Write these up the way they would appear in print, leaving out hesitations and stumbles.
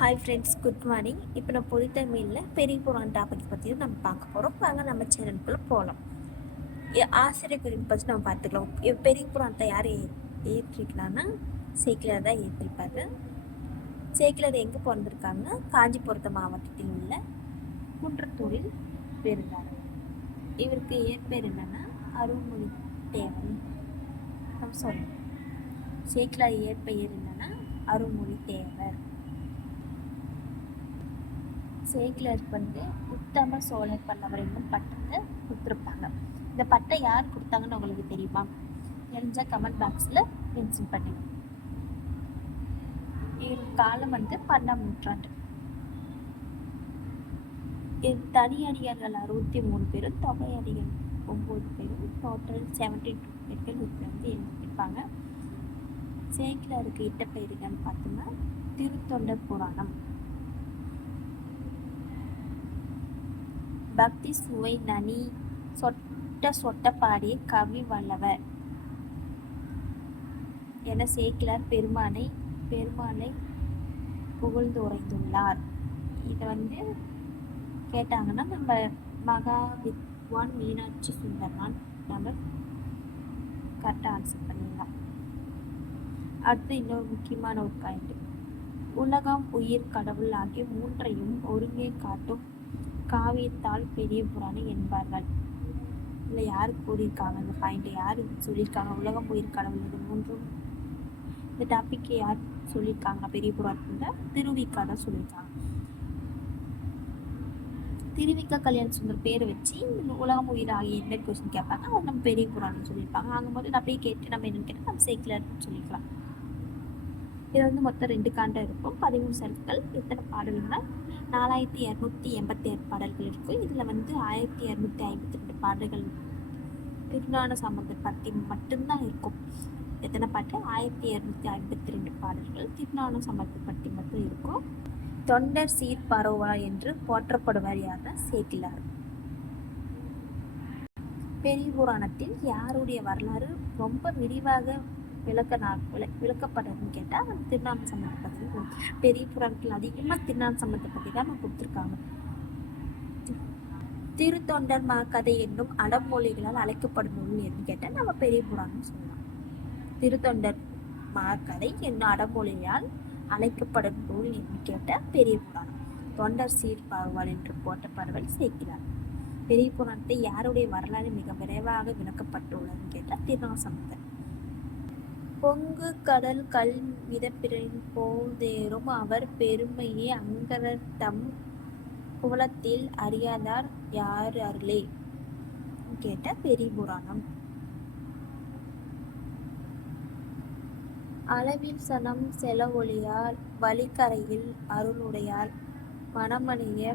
Hi friends, good morning. இப்போ நம்ம பொதுத்தமிழில் பெரிய புராண டாபிக் பற்றி நம்ம பார்க்க போகிறோம். வாங்க நம்ம சேனலுக்குள்ளே போகலாம். ஆசிரியர் குறிப்பு பற்றி நம்ம பார்த்துக்கலாம். பெரிய புராணத்தை யார் ஏற்றிக்கலாம்னா சேக்கிலார் தான் ஏற்றிருப்பாரு. சேக்கிலார் எங்கே பிறந்திருக்காங்க? காஞ்சிபுரத்து மாவட்டத்தில் உள்ள குன்றத்தூரில் பிறந்தார். இவருக்கு இயற்பெயர் என்னன்னா அருள்மொழி தேவன். சேக்கிலார் இயற்பெயர் என்னன்னா அருள்மொழி தேவர். சேக்கிலருக்கு உத்தம சோழர் பல்லவர் என்னும் பட்டத்தை கொடுத்துருப்பாங்க. இந்த பட்டை யார் கொடுத்தாங்கன்னு உங்களுக்கு தெரியுமா? தெரிஞ்சா கமெண்ட் பாக்ஸில் மென்ஷன் பண்ணுங்க. இவர் காலம் 12ஆம் நூற்றாண்டு. தனியடியார்கள் 63 பேரும், தொகை அடிகள் 9 பேரும், டோட்டல் 72 பேர்கள் எழுதியிருப்பாங்க. சேக்கிலாருக்கு இட்ட பெயர் என்னன்னு பார்த்தோம்னா திருத்தொண்டர் புராணம். பக்தி சுவை நனி சொட்ட பாடிய கவி வல்லவர் என சேக்கிலார் பெருமானை புகழ்ந்து உரைத்துள்ளார். இதை கேட்டாங்கன்னா நம்ம மகா வித்வான் மீனாட்சி சுந்தரனான் நம்ம கரெக்டாக ஆன்சர் பண்ணிடலாம். அடுத்து இன்னொரு முக்கியமான ஒரு பாயிண்ட், உலகம் உயிர் கடவுள் ஆகிய மூன்றையும் ஒருங்கே காட்டும் காவியத்தால் பெரிய புராணம் என்பார்கள். இல்லை யார் கூறியிருக்காங்க? இந்த பாயிண்ட் யார் சொல்லியிருக்காங்க? உலகம் உயிர் கடவுள் இது மூன்றும் இந்த டாபிக் யார் சொல்லியிருக்காங்க? பெரிய புராணத்தில் திருவிக்கா தான் சொல்லியிருக்காங்க. திருவிக்கா கல்யாண சுந்தர் பேரை வச்சு உலகம் உயிர் ஆகிய என்ன கொஸ்டின் கேட்பாங்க. அவங்க நம்ம பெரிய புராணம் சொல்லியிருப்பாங்க. ஆகும்போது அப்படியே கேட்டு நம்ம என்னன்னு கேட்டால் நம்ம சேக்கிலார்னு சொல்லிக்கலாம். இது மொத்தம் 2 காண்டம் இருக்கும். 13 சருக்கள். எத்தனை பாடல்கள்னா 4286 பாடல்கள் இருக்கும். இதில் 1252 பாடல்கள் திருஞான சம்பந்தர் பற்றி மட்டும்தான் இருக்கும். எத்தனை பாட்டு? 1252 பாடல்கள் திருஞான சம்பந்தர் பற்றி மட்டும் இருக்கும். தொண்டர் சீர் பரவுவார் என்று போற்றப்படுவார் யார்னா சேக்கிலார். பெரிய புராணத்தில் யாருடைய வரலாறு ரொம்ப விரிவாக விளக்கப்படுறதுன்னு கேட்டால் திருஞான சம்பந்தத்தை பற்றி. பெரிய புராணத்தில் அதிகமாக திருஞான சம்பந்தத்தை பற்றி தான் நம்ம கொடுத்துருக்காங்க. திருத்தொண்டர் கதை என்னும் அடமொழிகளால் அழைக்கப்படும் நூல் எதுன்னு கேட்டால் நம்ம பெரிய புராணம் சொல்லலாம். திருத்தொண்டர் கதை என்னும் அடமொழியால் அழைக்கப்படும் நூல் என்று கேட்டால் பெரிய புராணம். தொண்டர் சீர் பரவால் என்று போற்றப்படுவர் சேக்கிலார். பெரிய புராணத்தை யாருடைய வரலாறு மிக விரைவாக விளக்கப்பட்டுள்ளதுன்னு கேட்டால் திருஞான சம்பந்தர். பொங்கு கடல் கல் மிதப்பிரின் போதேறும் அவர் பெருமையை அங்கரர் தம் குவலத்தில் அறியாதார் யார் அருளே கேட்ட பெரிய புராணம். அளவில் சனம் செலவொழியால் வழிக்கரையில் அருளுடையால் மணமணிய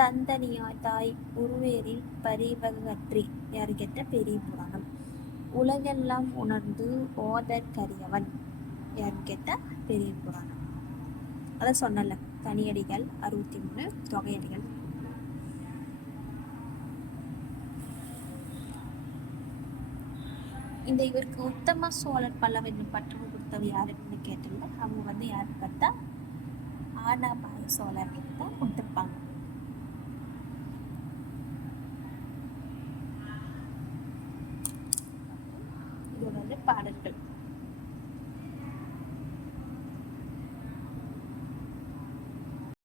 தந்தனியாய் தாய் உருவேரில் பரிவகற்றி யாரு கேட்ட பெரிய புராணம். உலகெல்லாம் உணர்ந்து ஓதற்கரியவன் யாருன்னு கேட்ட பெரிய புராணம். அதான் சொன்னல, தனியடிகள் 63, தொகையடிகள். இவருக்கு உத்தம சோழர் பல்லவர் பட்டம் கொடுத்தவர் யாருன்னு கேட்டிருந்தேன். அவங்க யாருன்னு பார்த்தா ஆனாபாய சோழர் தான் கொடுத்துருப்பாங்க.